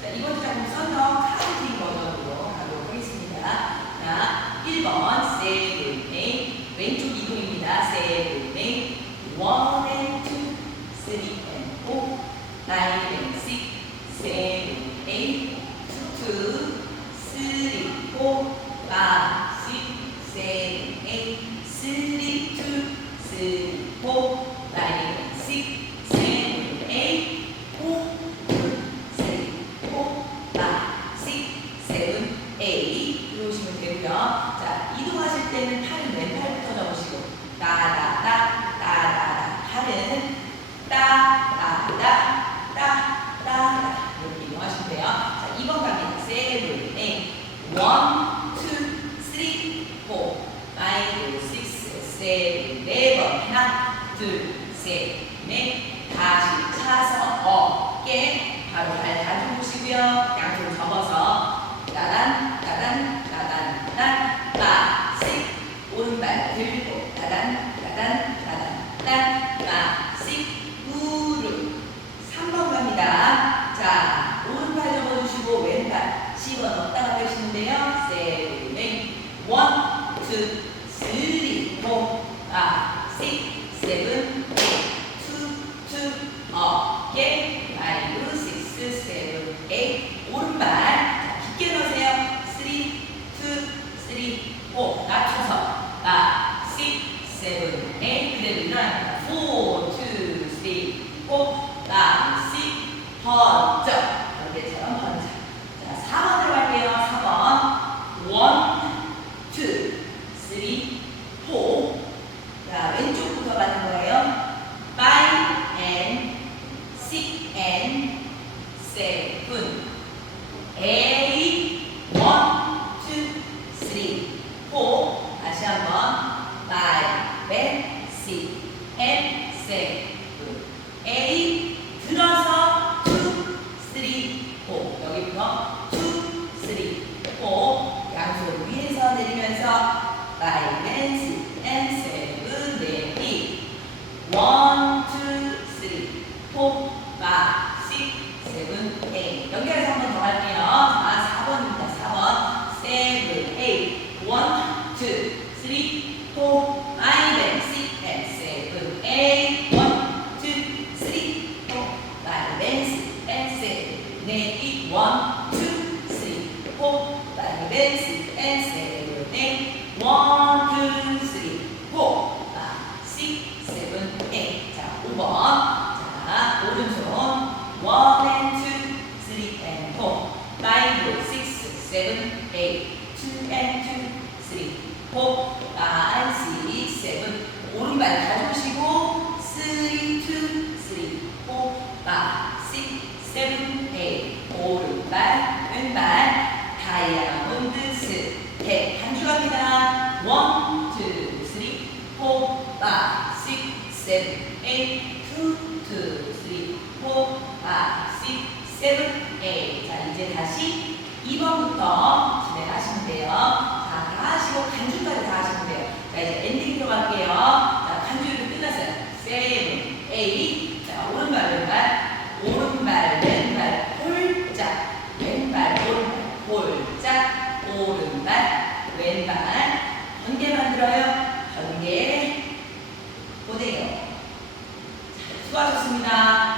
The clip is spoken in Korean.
자, 이번 작품 선서 카드 그림 버전으로 가도록 하겠습니다. 자, 1번 세븐 에이 왼쪽 2분입니다. 세븐 에이 1 and 2, 3 and 4, 9 and 때는 팔은 왼팔부터 잡으시고 따다다 따다다 팔은 따다다 따다다 이렇게 이동하시면 돼요. 자, 2번 갑니다. 세븐, 에잇 원, 투, 쓰리, 포, 파이브, 식스, 세븐 네 번. 하나, 둘, 셋, 넷 다시 차서 어깨 바로 발 오시고요. 양손 접어서 따단 따단 따단 따단 들고 따단 따단 따단. 따단 빠씩 무릎 3번 갑니다. 자 오른팔 접어주시고 왼발 집어 넣었다가 빼시는데요. 세븐 원, 투, 쓰리, 포, 파, 식, 4, 2, 3, 꼭딱씩 번쩍 여기처럼 번쩍 자 4번으로 갈게요 4번 1, 2, 3, 4자 왼쪽부터 가는 거예요 5 and 6 and 7 8 1, 2, 3, 4 다시 한번 and seven, eight. 들어서 two, three, four. 여기부터 two, three, four. 양손 위에서 내리면서 five and six and seven, eight. One, two, three, four, five, six, seven, eight. 연결해서 한 번 더 할게요. 자, 4번입니다. 4번. seven, eight. One, two, three, four, five, and six, and seven, eight. One, two, three, four, five, and six, seven, eight. One, two, three, four, five, and six, and seven, eight. One, two, three, four, five, six, seven, eight. 자, 5번. 자, 오른손. One and two, three and four, five, six, seven, eight. Two and two, three, four, five, six, seven. 오른발 가져오시고 seven, eight, two, two, three, four, five, six, seven, eight. 자, 이제 다시 2번부터 진행하시면 돼요. 자, 다 하시고 간주까지 다 하시면 돼요. 자, 이제 엔딩 들어갈게요. 자, 간주 이렇게 끝났어요. seven, eight. 자, 오른발, 왼발. 오른발, 왼발, 홀짝. 왼발, 오른발, 홀짝. 오른발, 왼발. 번개 만들어요. 번개. 5대0. 수고하셨습니다.